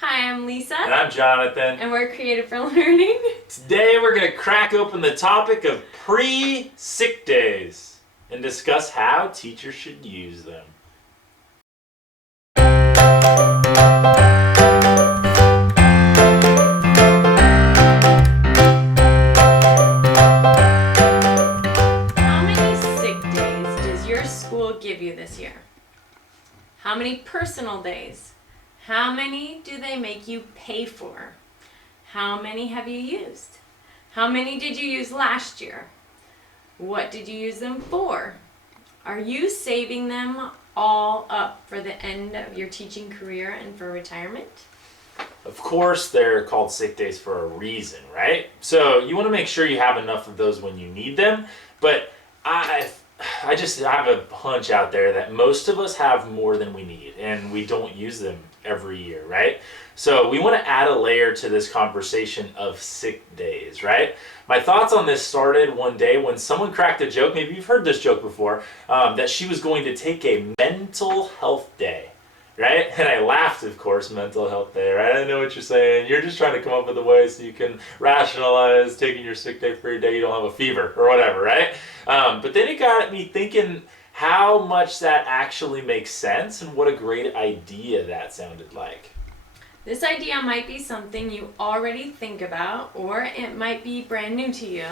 Hi, I'm Lisa. And I'm Jonathan. And we're Creative for Learning. Today we're going to crack open the topic of pre-sick days and discuss how teachers should use them. How many sick days does your school give you this year? How many personal days? How many do they make you pay for? How many have you used? How many did you use last year? What did you use them for? Are you saving them all up for the end of your teaching career and for retirement? Of course, they're called sick days for a reason, right? So you want to make sure you have enough of those when you need them, but I have a hunch out there that most of us have more than we need and we don't use them every year, right? So we want to add a layer to this conversation of sick days, right? My thoughts on this started one day when someone cracked a joke, maybe you've heard this joke before, that she was going to take a mental health day, right? And I laughed, of course, mental health day, right? I know what you're saying. You're just trying to come up with a way so you can rationalize taking your sick day for a day you don't have a fever or whatever, right? But then it got me thinking how much that actually makes sense and what a great idea that sounded like. This idea might be something you already think about, or it might be brand new to you.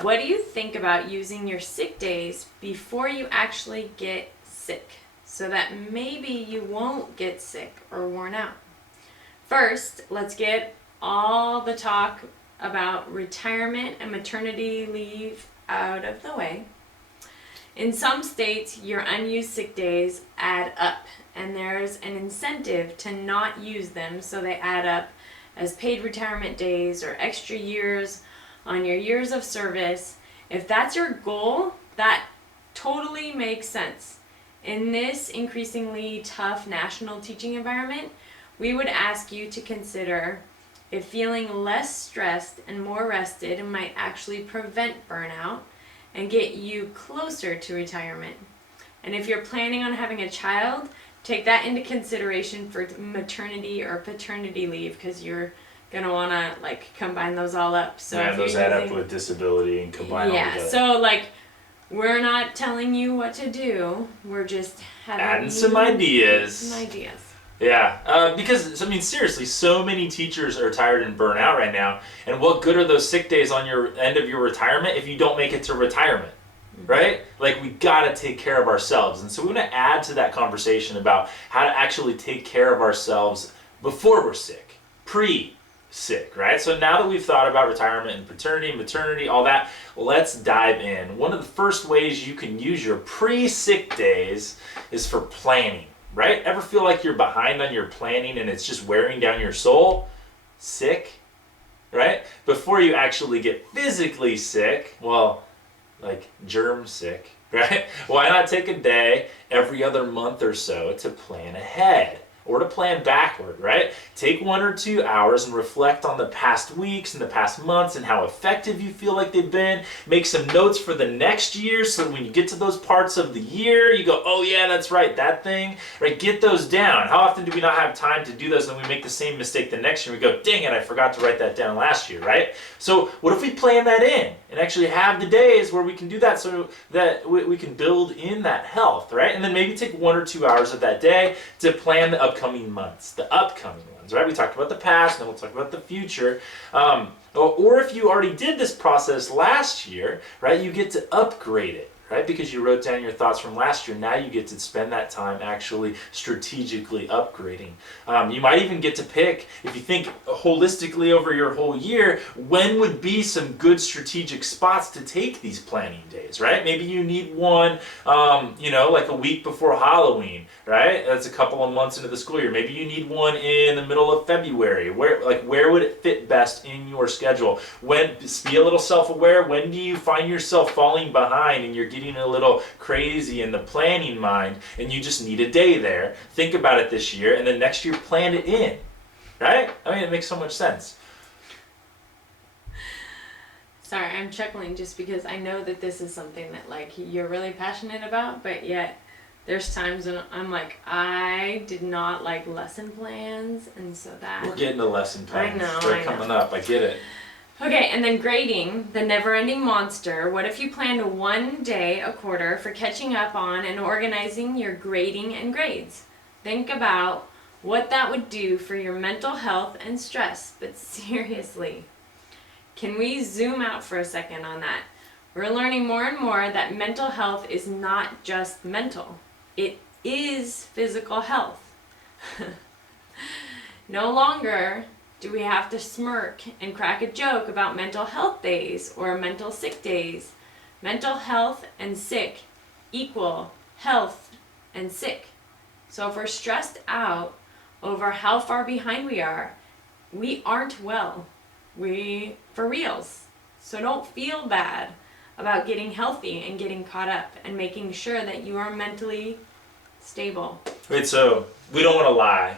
What do you think about using your sick days before you actually get sick, so that maybe you won't get sick or worn out? First, let's get all the talk about retirement and maternity leave out of the way. In some states, your unused sick days add up, and there's an incentive to not use them, so they add up as paid retirement days or extra years on your years of service. If that's your goal, that totally makes sense. In this increasingly tough national teaching environment, we would ask you to consider if feeling less stressed and more rested might actually prevent burnout and get you closer to retirement. And if you're planning on having a child, take that into consideration for maternity or paternity leave, because you're going to want to combine those all up. So yeah, those add up with disability and combine all together. So we're not telling you what to do. We're just adding some ideas. Some ideas. Yeah, because, seriously, so many teachers are tired and burnt out right now. And what good are those sick days on your end of your retirement if you don't make it to retirement, right? We got to take care of ourselves. And so we want to add to that conversation about how to actually take care of ourselves before we're sick, pre-sick, right? So now that we've thought about retirement and paternity, maternity, all that, let's dive in. One of the first ways you can use your pre-sick days is for planning. Right? Ever feel like you're behind on your planning and it's just wearing down your soul? Sick? Right? Before you actually get physically sick, germ sick, right? Why not take a day every other month or so to plan ahead? Or to plan backward, right? Take 1 or 2 hours and reflect on the past weeks and the past months and how effective you feel like they've been. Make some notes for the next year so that when you get to those parts of the year, you go, oh yeah, that's right, that thing, right? Get those down. How often do we not have time to do those and we make the same mistake the next year? We go, dang it, I forgot to write that down last year, right? So what if we plan that in and actually have the days where we can do that so that we can build in that health, right? And then maybe take 1 or 2 hours of that day to plan the upcoming months, the upcoming ones, right? We talked about the past, and then we'll talk about the future. Or if you already did this process last year, right, you get to upgrade it, right? Because you wrote down your thoughts from last year. Now you get to spend that time actually strategically upgrading. You might even get to pick, if you think holistically over your whole year, when would be some good strategic spots to take these planning days, right? Maybe you need one, a week before Halloween, right? That's a couple of months into the school year. Maybe you need one in the middle of February. Where would it fit best in your schedule? Be a little self-aware. When do you find yourself falling behind and you're getting a little crazy in the planning mind and you just need a day there? Think about it this year, and then next year plan it in, right? It makes so much sense. Sorry, I'm chuckling just because I know that this is something that you're really passionate about, but yet There's times when I'm like, I did not like lesson plans, and so that. We're getting to lesson plans. I know, They're I know. coming up. I get it. Okay, and then grading, the never-ending monster. What if you planned 1 day a quarter for catching up on and organizing your grading and grades? Think about what that would do for your mental health and stress. But seriously, can we zoom out for a second on that? We're learning more and more that mental health is not just mental. It is physical health. No longer do we have to smirk and crack a joke about mental health days or mental sick days? Mental health and sick equal health and sick. So if we're stressed out over how far behind we aren't well. We, for reals. So don't feel bad about getting healthy and getting caught up and making sure that you are mentally stable. Wait, so we don't want to lie,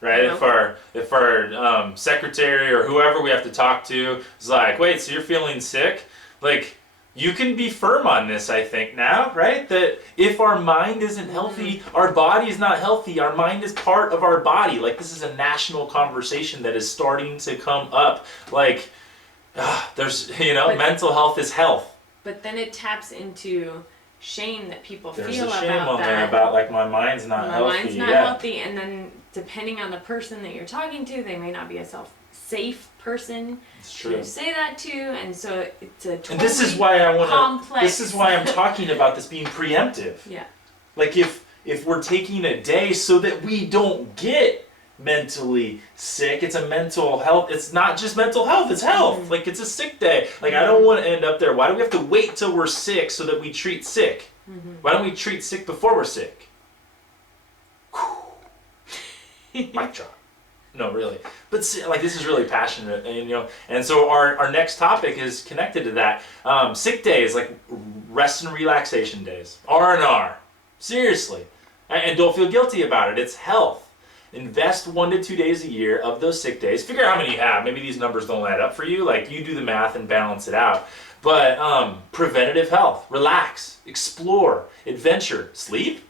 right? No. If our secretary or whoever we have to talk to is like, wait, so you're feeling sick? Like, you can be firm on this, I think, now, right? That if our mind isn't healthy, our body is not healthy. Our mind is part of our body. Like, this is a national conversation that is starting to come up. Like, there's, mental health is health. But then it taps into shame that people There's feel a about shame on that. there about, like, my mind's not healthy. My mind's not healthy, and then depending on the person that you're talking to, they may not be a safe person to say that to, and so it's a totally and this is why I want complex. This is why I'm talking about this being preemptive. Yeah. Like if we're taking a day so that we don't get mentally sick, it's a mental health. It's not just mental health, it's health. Mm-hmm. Like it's a sick day. Like I don't want to end up there. Why do we have to wait till we're sick so that we treat sick? Mm-hmm. Why don't we treat sick before we're sick? Mic drop. No, really. But like this is really passionate, and so our next topic is connected to that. Sick days, like rest and relaxation days, R&R. Seriously, and don't feel guilty about it. It's health. Invest 1 to 2 days a year of those sick days. Figure out how many you have. Maybe these numbers don't add up for you. Like you do the math and balance it out. But preventative health, relax, explore, adventure, sleep,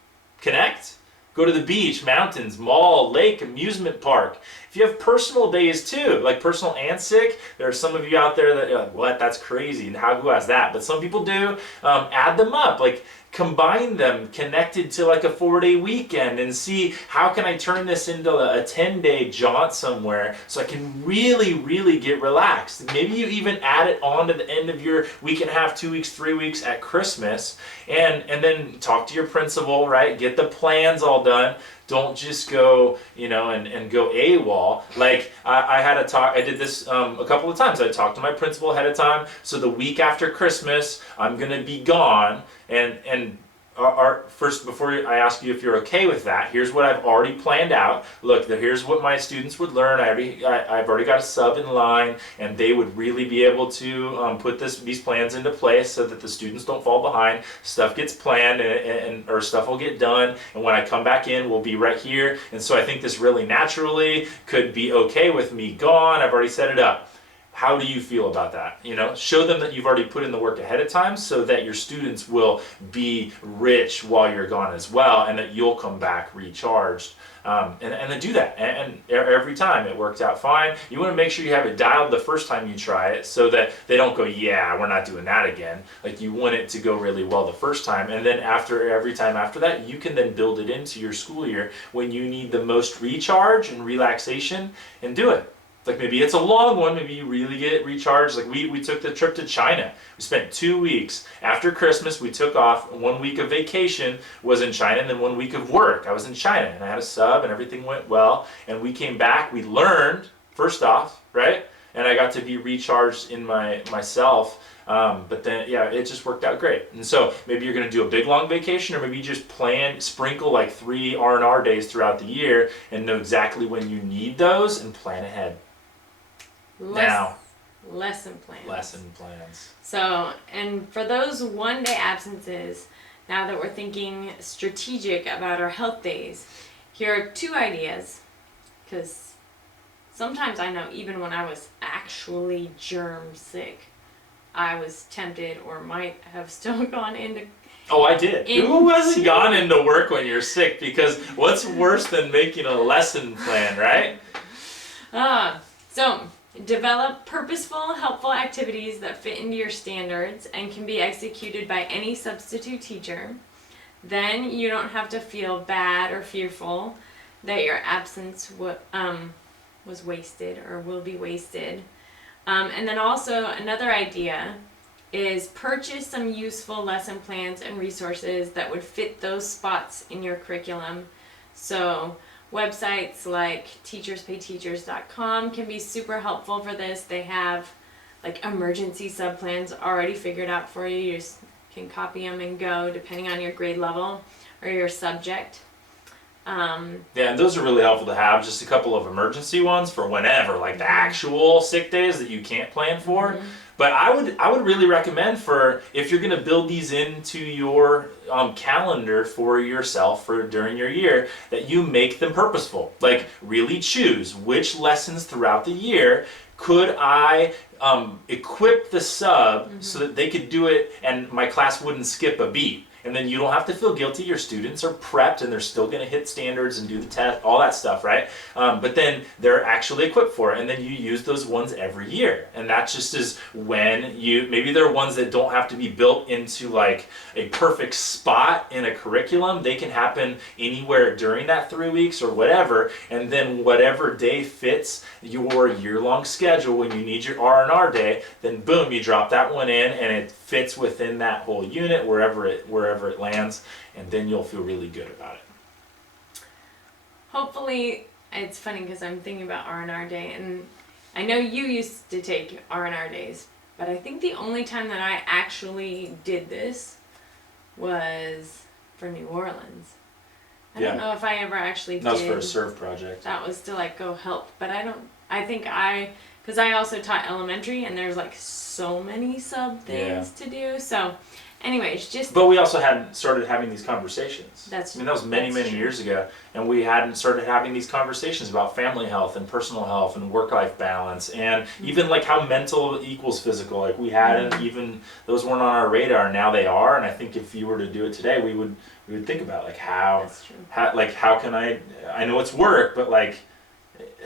connect. Go to the beach, mountains, mall, lake, amusement park. If you have personal days too, like personal and sick, there are some of you out there that are like, what? That's crazy. And who has that? But some people do. Add them up. Like combine them, connected to like a 4-day weekend, and see how can I turn this into a 10-day jaunt somewhere so I can really, really get relaxed. Maybe you even add it on to the end of your week and a half, 2 weeks, 3 weeks at Christmas, and then talk to your principal, right? Get the plans all done. Don't just go, and go AWOL. Like I had a talk. I did this a couple of times. I talked to my principal ahead of time. So the week after Christmas, I'm gonna be gone. And first, before I ask you if you're okay with that, here's what I've already planned out. Look, here's what my students would learn. I've already got a sub in line, and they would really be able to put these plans into place so that the students don't fall behind. Stuff gets planned, or stuff will get done, and when I come back in, we'll be right here. And so I think this really naturally could be okay with me gone. I've already set it up. How do you feel about that? Show them that you've already put in the work ahead of time so that your students will be rich while you're gone as well, and that you'll come back recharged. And then do that. And every time it worked out fine. You want to make sure you have it dialed the first time you try it so that they don't go, yeah, we're not doing that again. Like you want it to go really well the first time. And then every time after that, you can then build it into your school year when you need the most recharge and relaxation, and do it. Like maybe it's a long one, maybe you really get recharged. Like we took the trip to China. We spent 2 weeks. After Christmas, we took off. 1 week of vacation was in China, and then 1 week of work. I was in China, and I had a sub, and everything went well. And we came back, we learned, first off, right? And I got to be recharged in myself. But then, yeah, it just worked out great. And so maybe you're going to do a big long vacation, or maybe you just sprinkle like 3 R&R days throughout the year and know exactly when you need those and plan ahead. Lesson plans. So, and for those 1-day absences, now that we're thinking strategic about our health days, here are 2 ideas. Because sometimes I know even when I was actually germ sick, I was tempted or might have still gone Oh, I did. Who hasn't gone into work when you're sick? Because what's worse than making a lesson plan, right? So develop purposeful, helpful activities that fit into your standards and can be executed by any substitute teacher. Then you don't have to feel bad or fearful that your absence was wasted or will be wasted. And then also another idea is purchase some useful lesson plans and resources that would fit those spots in your curriculum. So websites like teacherspayteachers.com can be super helpful for this. They have like emergency subplans already figured out for you. You just can copy them and go depending on your grade level or your subject. Yeah, and those are really helpful to have. Just a couple of emergency ones for whenever, like the actual sick days that you can't plan for. Mm-hmm. But I would really recommend for if you're going to build these into your calendar for yourself for during your year, that you make them purposeful. Like really choose which lessons throughout the year could I equip the sub so that they could do it and my class wouldn't skip a beat. And then you don't have to feel guilty. Your students are prepped and they're still going to hit standards and do the test, all that stuff, right? But then they're actually equipped for it. And then you use those ones every year. And that just is when maybe there are ones that don't have to be built into like a perfect spot in a curriculum. They can happen anywhere during that 3 weeks or whatever. And then whatever day fits your year-long schedule when you need your R&R day, then boom, you drop that one in and it fits within that whole unit wherever it lands, and then you'll feel really good about it. Hopefully, it's funny because I'm thinking about R&R day, and I know you used to take R&R days, but I think the only time that I actually did this was for New Orleans. I don't know if I ever actually did. That was for a serve project. That was to like go help, but because I also taught elementary, and there's like so many sub things to do, so anyways, But we also hadn't started having these conversations. That was many years ago, and we hadn't started having these conversations about family health and personal health and work-life balance, and even like how mental equals physical. Like we hadn't even those weren't on our radar. Now they are, and I think if you were to do it today, we would think about like how can I know it's work, but like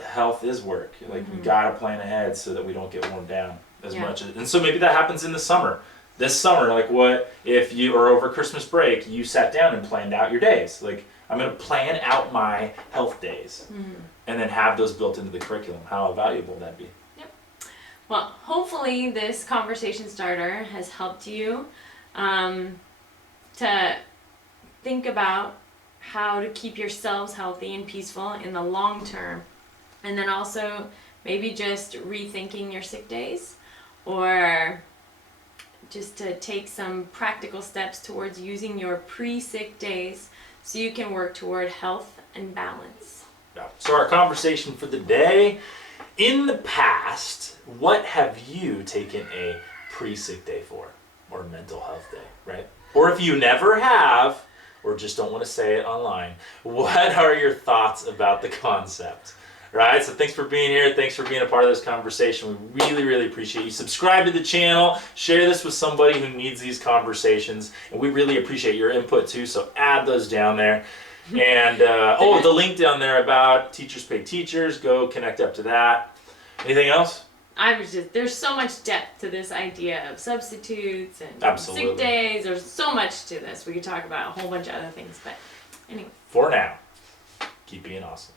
health is work. Like we gotta plan ahead so that we don't get worn down as much. And so maybe that happens in the summer. This summer, like what if you, or over Christmas break, you sat down and planned out your days. Like, I'm going to plan out my health days and then have those built into the curriculum. How valuable that'd be. Yep. Well, hopefully this conversation starter has helped you to think about how to keep yourselves healthy and peaceful in the long term. And then also maybe just rethinking your sick days, or just to take some practical steps towards using your pre-sick days so you can work toward health and balance. Yeah. So our conversation for the day, in the past, what have you taken a pre-sick day for? Or mental health day, right? Or if you never have, or just don't want to say it online, what are your thoughts about the concept? Right, so thanks for being here. Thanks for being a part of this conversation. We really appreciate you. Subscribe to the channel. Share this with somebody who needs these conversations. And we really appreciate your input too, so add those down there. And, the link down there about Teachers Pay Teachers. Go connect up to that. Anything else? There's so much depth to this idea of substitutes and sick days. There's so much to this. We could talk about a whole bunch of other things, but anyway. For now, keep being awesome.